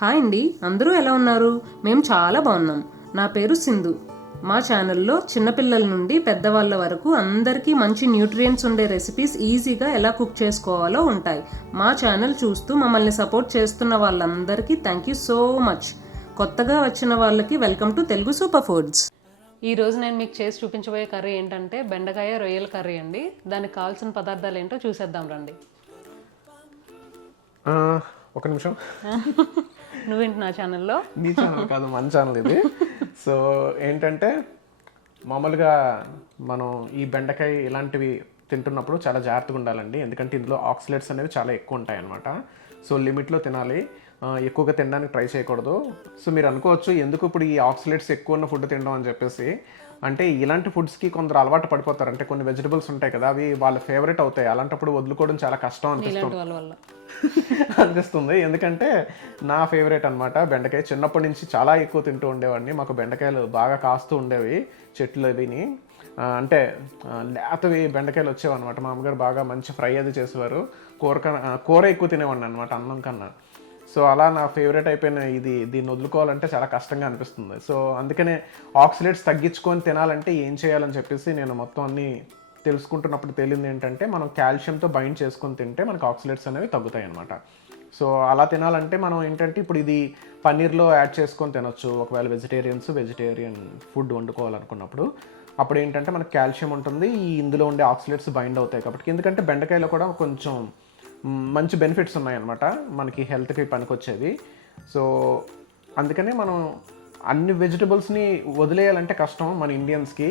Hi అండి, అందరూ ఎలా ఉన్నారు? మేము చాలా బాగున్నాం. నా పేరు సింధు. మా ఛానల్లో చిన్నపిల్లల నుండి పెద్దవాళ్ళ వరకు అందరికీ మంచి న్యూట్రియంట్స్ ఉండే రెసిపీస్ ఈజీగా ఎలా కుక్ చేసుకోవాలో ఉంటాయి. మా ఛానల్ చూస్తూ మమ్మల్ని సపోర్ట్ చేస్తున్న వాళ్ళందరికీ థ్యాంక్ యూ సో మచ్. కొత్తగా వచ్చిన వాళ్ళకి welcome to Telugu super foods. ఈరోజు నేను మీకు చేసి చూపించబోయే కర్రీ ఏంటంటే బెండకాయ రొయ్యల కర్రీ అండి. దానికి కావాల్సిన పదార్థాలు ఏంటో చూసేద్దాం రండి. ఒక నిమిషం. నువ్వేంటి నా ఛానల్లో? నీ ఛానల్ కాదు, మన ఛానల్ ఇది. సో ఏంటంటే మామూలుగా మనం ఈ బెండకాయ ఇలాంటివి తింటున్నప్పుడు చాలా జాగ్రత్తగా ఉండాలండి. ఎందుకంటే ఇందులో ఆక్సిలేట్స్ అనేవి చాలా ఎక్కువ ఉంటాయి అన్నమాట. సో లిమిట్లో తినాలి, ఎక్కువగా తినడానికి ట్రై చేయకూడదు. సో మీరు అనుకోవచ్చు ఎందుకు ఇప్పుడు ఈ ఆక్సిలేట్స్ ఎక్కువ ఉన్న ఫుడ్ తినడం అని చెప్పేసి. అంటే ఇలాంటి ఫుడ్స్కి కొందరు అలవాటు పడిపోతారు. అంటే కొన్ని వెజిటబుల్స్ ఉంటాయి కదా, అవి వాళ్ళ ఫేవరెట్ అవుతాయి. అలాంటప్పుడు వదులుకోవడం చాలా కష్టం అనిపిస్తుంది. ఎందుకంటే నా ఫేవరెట్ అనమాట బెండకాయ. చిన్నప్పటి నుంచి చాలా ఎక్కువ తింటూ ఉండేవాడిని. మాకు బెండకాయలు బాగా కాస్తూ ఉండేవి చెట్లు అవిని. అంటే లేతవి బెండకాయలు వచ్చేవి అనమాట. మా అమ్మగారు బాగా మంచి ఫ్రై అది చేసేవారు. కూర ఎక్కువ తినేవాడిని అనమాట అన్నం కన్నా. సో అలా నా ఫేవరెట్ అయిపోయిన దీన్ని వదులుకోవాలంటే చాలా కష్టంగా అనిపిస్తుంది. సో అందుకనే ఆక్సిలేట్స్ తగ్గించుకొని తినాలంటే ఏం చేయాలని చెప్పేసి నేను మొత్తం అన్నీ తెలుసుకుంటున్నప్పుడు తెలియదు ఏంటంటే మనం కాల్షియంతో బైండ్ చేసుకొని తింటే మనకు ఆక్సిలేట్స్ అనేవి తగ్గుతాయి అన్నమాట. సో అలా తినాలంటే మనం ఏంటంటే ఇప్పుడు ఇది పన్నీర్లో యాడ్ చేసుకొని తినొచ్చు. ఒకవేళ వెజిటేరియన్ ఫుడ్ వండుకోవాలనుకున్నప్పుడు అప్పుడు ఏంటంటే మనకు కాల్షియం ఉంటుంది, ఇందులో ఉండే ఆక్సిలేట్స్ బైండ్ అవుతాయి కాబట్టి. ఎందుకంటే బెండకాయలో కూడా కొంచెం మంచి బెనిఫిట్స్ ఉన్నాయన్నమాట మనకి హెల్త్కి పనికొచ్చేది. సో అందుకనే మనం అన్ని వెజిటబుల్స్ని వదిలేయాలంటే కష్టం మన ఇండియన్స్కి.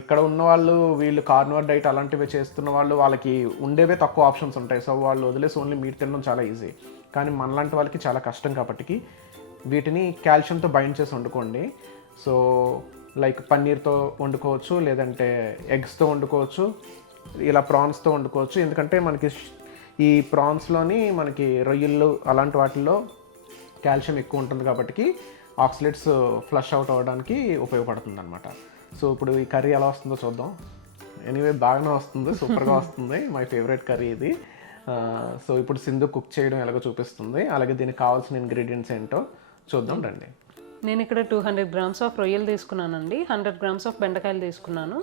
ఇక్కడ ఉన్న వాళ్ళు వీళ్ళు కార్నివర్ డైట్ అలాంటివి చేస్తున్న వాళ్ళకి ఉండేవే తక్కువ ఆప్షన్స్ ఉంటాయి. సో వాళ్ళు వదిలేసి ఓన్లీ మీట్ తినడం చాలా ఈజీ. కానీ మనలాంటి వాళ్ళకి చాలా కష్టం కాబట్టి వీటిని కాల్షియంతో బైండ్ చేసి వండుకోండి. సో లైక్ పన్నీర్తో వండుకోవచ్చు, లేదంటే ఎగ్స్తో వండుకోవచ్చు, ఇలా ప్రాన్స్తో వండుకోవచ్చు. ఎందుకంటే మనకి ఈ ప్రాన్స్లోని మనకి రొయ్యలు అలాంటి వాటిల్లో కాల్షియం ఎక్కువ ఉంటుంది కాబట్టి ఆక్సిలేట్స్ ఫ్లష్ అవుట్ అవ్వడానికి ఉపయోగపడుతుంది అనమాట. సో ఇప్పుడు ఈ కర్రీ ఎలా వస్తుందో చూద్దాం. ఎనీవే బాగానే వస్తుంది, సూపర్గా వస్తుంది. మై ఫేవరెట్ కర్రీ ఇది. సో ఇప్పుడు సింధు కుక్ చేయడం ఎలాగో చూపిస్తుంది, అలాగే దీనికి కావాల్సిన ఇంగ్రీడియంట్స్ ఏంటో చూద్దాం రండి. నేను ఇక్కడ 200 grams ఆఫ్ రొయ్యలు తీసుకున్నానండి, 100 grams ఆఫ్ బెండకాయలు తీసుకున్నాను,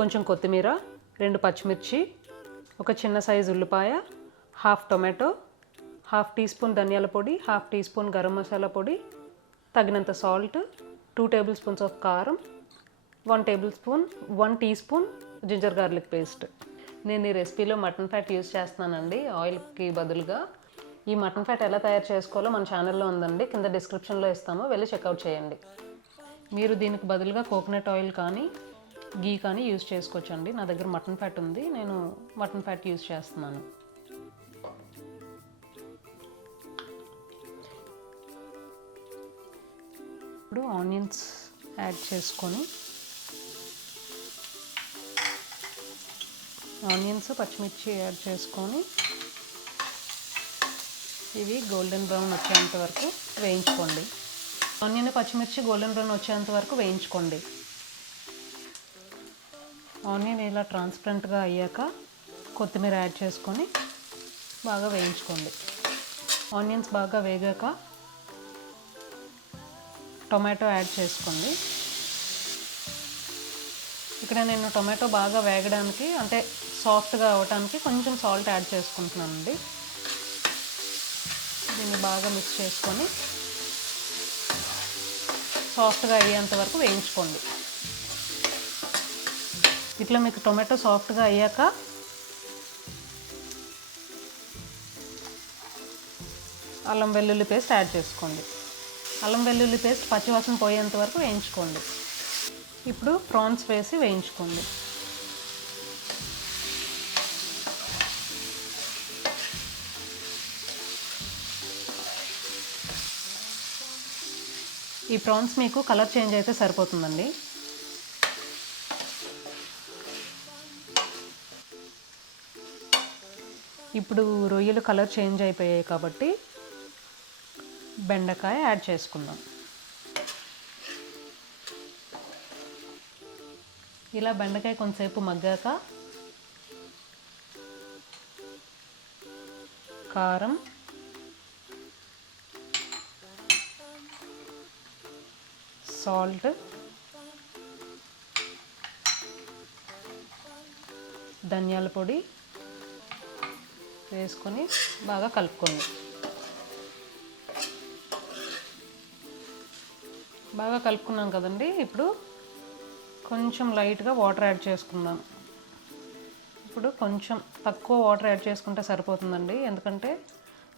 కొంచెం కొత్తిమీర, 2 పచ్చిమిర్చి, ఒక చిన్న సైజు ఉల్లిపాయ, half tomato, half teaspoon ధనియాల పొడి, half teaspoon garam masala పొడి, తగినంత సాల్ట్, 2 టేబుల్ స్పూన్స్ ఆఫ్ కారం, 1 teaspoon ginger garlic paste. నేను ఈ రెసిపీలో మటన్ ఫ్యాట్ యూజ్ చేస్తున్నానండి ఆయిల్కి బదులుగా. ఈ మటన్ ఫ్యాట్ ఎలా తయారు చేసుకోవాలో మన ఛానల్లో ఉందండి, కింద డిస్క్రిప్షన్లో ఇస్తాము, వెళ్ళి చెక్అవుట్ చేయండి. మీరు దీనికి బదులుగా కోకోనట్ ఆయిల్ కానీ గీ కానీ యూజ్ చేసుకోవచ్చండి. నా దగ్గర మటన్ ఫ్యాట్ ఉంది, నేను మటన్ ఫ్యాట్ యూజ్ చేస్తున్నాను. ఇప్పుడు ఆనియన్స్ యాడ్ చేసుకొని, ఆనియన్స్ పచ్చిమిర్చి యాడ్ చేసుకొని ఇవి గోల్డెన్ బ్రౌన్ వచ్చేంత వరకు వేయించుకోండి. ఆనియన్ పచ్చిమిర్చి గోల్డెన్ బ్రౌన్ వచ్చేంత వరకు వేయించుకోండి. ఆనియన్ ఇలా ట్రాన్స్పరెంట్గా అయ్యాక కొత్తిమీర యాడ్ చేసుకొని బాగా వేయించుకోండి. ఆనియన్స్ బాగా వేగాక టొమాటో యాడ్ చేసుకోండి. ఇక్కడ నేను టొమాటో బాగా వేగడానికి, అంటే సాఫ్ట్గా అవ్వడానికి కొంచెం సాల్ట్ యాడ్ చేసుకుంటున్నానండి. దీన్ని బాగా మిక్స్ చేసుకొని సాఫ్ట్గా అయ్యేంత వరకు వేయించుకోండి. ఇట్లా మీకు టొమాటో సాఫ్ట్గా అయ్యాక అల్లం వెల్లుల్లి పేస్ట్ యాడ్ చేసుకోండి. అల్లం వెల్లుల్లి పేస్ట్ పచ్చివాసన పోయేంత వరకు వేయించుకోండి. ఇప్పుడు ప్రాన్స్ వేసి వేయించుకోండి. ఈ ప్రాన్స్ మీకు కలర్ చేంజ్ అయితే సరిపోతుందండి. ఇప్పుడు రొయ్యలు కలర్ చేంజ్ అయిపోయాయి కాబట్టి బెండకాయ యాడ్ చేసుకుందాం. ఇలా బెండకాయ కొంతసేపు మగ్గాక కారం, సాల్ట్, ధనియాల పొడి వేసుకొని బాగా కలుపుకోండి. బాగా కలుపుకున్నాం కదండి. ఇప్పుడు కొంచెం లైట్గా వాటర్ యాడ్ చేసుకుందాం. ఇప్పుడు కొంచెం తక్కువ వాటర్ యాడ్ చేసుకుంటే సరిపోతుందండి, ఎందుకంటే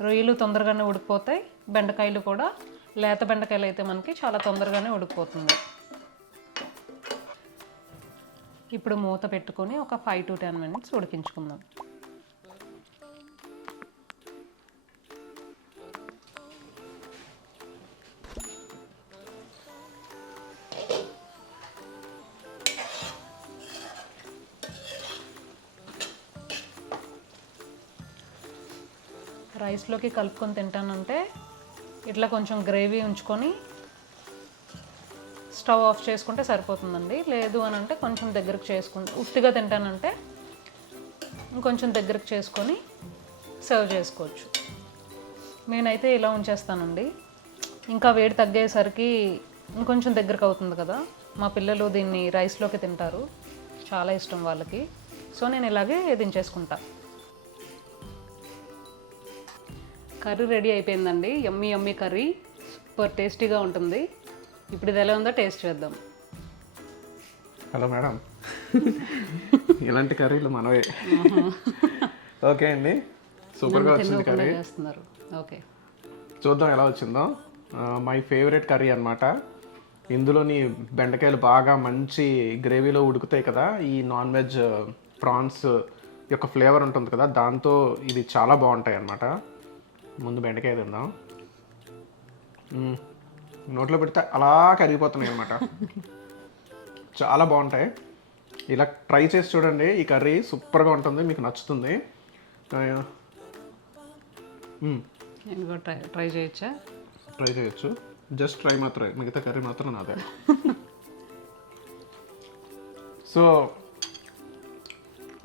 రొయ్యలు తొందరగానే ఉడికిపోతాయి, బెండకాయలు కూడా. లేత బెండకాయలు అయితే మనకి చాలా తొందరగానే ఉడికిపోతుంది. ఇప్పుడు మూత పెట్టుకొని ఒక 5 to 10 minutes ఉడికించుకుందాం. రైస్లోకి కలుపుకొని తింటానంటే ఇట్లా కొంచెం గ్రేవీ ఉంచుకొని స్టవ్ ఆఫ్ చేసుకుంటే సరిపోతుందండి. లేదు అని అంటే కొంచెం దగ్గరకు చేసుకుంటే, ఉత్తిగా తింటానంటే ఇంకొంచెం దగ్గరకు చేసుకొని సర్వ్ చేసుకోవచ్చు. నేనైతే ఇలా ఉంచేస్తానండి. ఇంకా వేడి తగ్గేసరికి ఇంకొంచెం దగ్గరకు అవుతుంది కదా. మా పిల్లలు దీన్ని రైస్లోకి తింటారు, చాలా ఇష్టం వాళ్ళకి. సో నేను ఇలాగే దించేసుకుంటా. కర్రీ రెడీ అయిపోయిందండి. యమ్మీ యమ్మీ కర్రీ, సూపర్ టేస్టీగా ఉంటుంది. ఇప్పుడు ఇది ఎలా ఉందో టేస్ట్ చేద్దాం. హలో మేడం, ఇలాంటి కర్రీలు మనవే. ఓకే అండి, సూపర్గా వచ్చింది కర్రీ. చేస్తున్నారు. ఓకే, చూద్దాం ఎలా వచ్చిందో. మై ఫేవరెట్ కర్రీ అనమాట. ఇందులోని బెండకాయలు బాగా మంచి గ్రేవీలో ఉడుకుతాయి కదా. ఈ నాన్ వెజ్ ప్రాన్స్ యొక్క ఫ్లేవర్ ఉంటుంది కదా, దాంతో ఇది చాలా బాగుంటాయి అన్నమాట. ముందు బెండకాయ తిందాం. నోట్లో పెడితే అలా కరిగిపోతున్నాయి అన్నమాట. చాలా బాగుంటాయి. ఇలా ట్రై చేసి చూడండి, ఈ కర్రీ సూపర్గా ఉంటుంది, మీకు నచ్చుతుంది. ట్రై చేయొచ్చా? ట్రై చేయొచ్చు, జస్ట్ ట్రై మాత్రమే, మిగతా కర్రీ మాత్రం నాదే. సో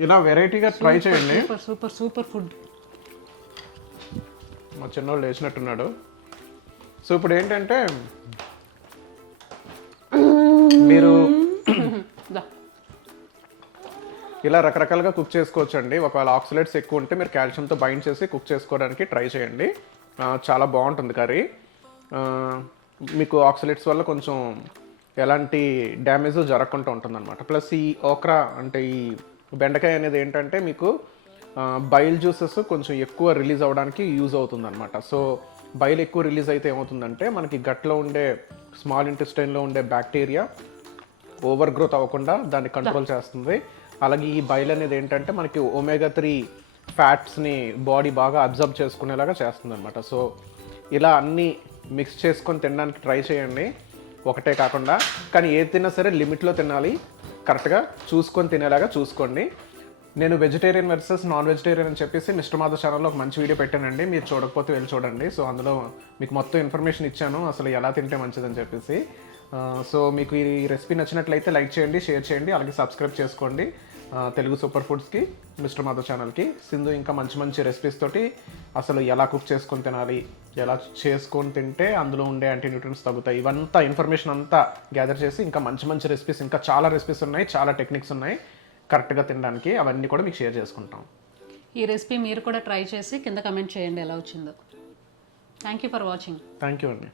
ఇలా వెరైటీగా ట్రై చేయండి. Super super super food. మా చిన్నోళ్ళు వేసినట్టున్నాడు. సో ఇప్పుడు ఏంటంటే మీరు ఇలా రకరకాలుగా కుక్ చేసుకోవచ్చు అండి. ఒకవేళ ఆక్సిలేట్స్ ఎక్కువ ఉంటే మీరు కాల్షియంతో బైండ్ చేసి కుక్ చేసుకోవడానికి ట్రై చేయండి. చాలా బాగుంటుంది కర్రీ. మీకు ఆక్సిలేట్స్ వల్ల కొంచెం ఎలాంటి డ్యామేజ్ జరగకుండా ఉంటుంది అనమాట. ప్లస్ ఈ ఓక్రా అంటే ఈ బెండకాయ అనేది ఏంటంటే మీకు బైల్ జ్యూసెస్ కొంచెం ఎక్కువ రిలీజ్ అవ్వడానికి యూజ్ అవుతుంది అనమాట. సో బైల్ ఎక్కువ రిలీజ్ అయితే ఏమవుతుందంటే మనకి గట్లో ఉండే స్మాల్ ఇంటెస్టైన్లో ఉండే బ్యాక్టీరియా ఓవర్ గ్రోత్ అవ్వకుండా దాన్ని కంట్రోల్ చేస్తుంది. అలాగే ఈ బైల్ అనేది ఏంటంటే మనకి omega-3 ఫ్యాట్స్ని బాడీ బాగా అబ్జర్వ్ చేసుకునేలాగా చేస్తుంది అనమాట. సో ఇలా అన్నీ మిక్స్ చేసుకొని తినడానికి ట్రై చేయండి, ఒకటే కాకుండా. కానీ ఏది తిన్నా సరే లిమిట్లో తినాలి, కరెక్ట్గా చూసుకొని తినేలాగా చూసుకోండి. నేను వెజిటేరియన్ వర్సెస్ నాన్ వెజిటేరియన్ అని చెప్పేసి మిస్టర్ మాధవ్ ఛానల్లో ఒక మంచి వీడియో పెట్టానండి, మీరు చూడకపోతే వెళ్ళి చూడండి. సో అందులో మీకు మొత్తం ఇన్ఫర్మేషన్ ఇచ్చాను అసలు ఎలా తింటే మంచిదని చెప్పేసి. సో మీకు ఈ రెసిపీ నచ్చినట్లయితే లైక్ చేయండి, షేర్ చేయండి, అలాగే సబ్స్క్రైబ్ చేసుకోండి తెలుగు సూపర్ ఫుడ్స్కి, మిస్టర్ మాధవ్ ఛానల్కి. సింధు ఇంకా మంచి మంచి రెసిపీస్ తోటి అసలు ఎలా కుక్ చేసుకొని తినాలి, ఎలా చేసుకొని తింటే అందులో ఉండే యాంటీ న్యూట్రియన్స్ తగ్గుతాయి, ఇవంతా ఇన్ఫర్మేషన్ అంతా గ్యాదర్ చేసి ఇంకా మంచి మంచి రెసిపీస్, ఇంకా చాలా రెసిపీస్ ఉన్నాయి, చాలా టెక్నిక్స్ ఉన్నాయి కరెక్ట్గా తినడానికి, అవన్నీ కూడా మీకు షేర్ చేసుకుంటాం. ఈ రెసిపీ మీరు కూడా ట్రై చేసి కింద కమెంట్ చేయండి ఎలా వచ్చిందో. Thank you for watching. Thank you అండి.